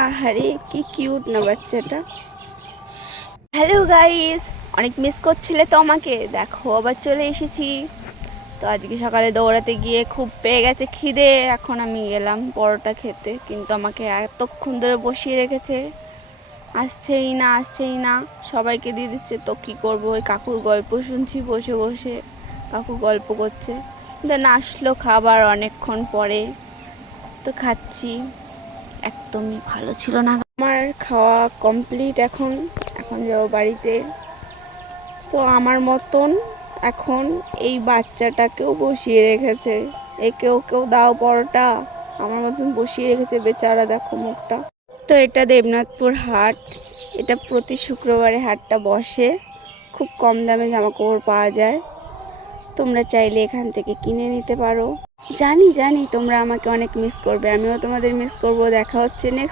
আহারে কি কিউট না বাচ্চাটা। হ্যালো গাইস, অনেক মিস করছিলে তো আমাকে। দেখো আবার চলে এসেছি। তো আজকে সকালে দৌড়াতে গিয়ে খুব পেয়ে গেছে খিদে। এখন আমি গেলাম পরোটা খেতে, কিন্তু আমাকে এতক্ষণ ধরে বসিয়ে রেখেছে, আসছেই না আসছেই না। সবাইকে দিয়ে দিচ্ছে, তো কী করবো, ওই কাকুর গল্প শুনছি বসে বসে। কাকু গল্প করছে, দেন আসলো খাবার অনেকক্ষণ পরে, তো খাচ্ছি। একদমই ভালো ছিল না। আমার খাওয়া কমপ্লিট। এখন এখন যাবো বাড়িতে। তো আমার মতন এখন এই বাচ্চাটাকেও বসিয়ে রেখেছে। একেও কেউ দাও পরোটা। আমার মতন বসিয়ে রেখেছে বেচারা, দেখো মুখটা। তো এটা দেবনাথপুর হাট। এটা প্রতি শুক্রবারে হাটটা বসে। খুব কম দামে জামা কাপড় পাওয়া যায়। তোমরা চাইলে এখান থেকে কিনে নিতে পারো। জানি জানি তোমরা আমাকে অনেক মিস করবে, আমিও তোমাদের মিস করব। দেখা হচ্ছে নেক্সট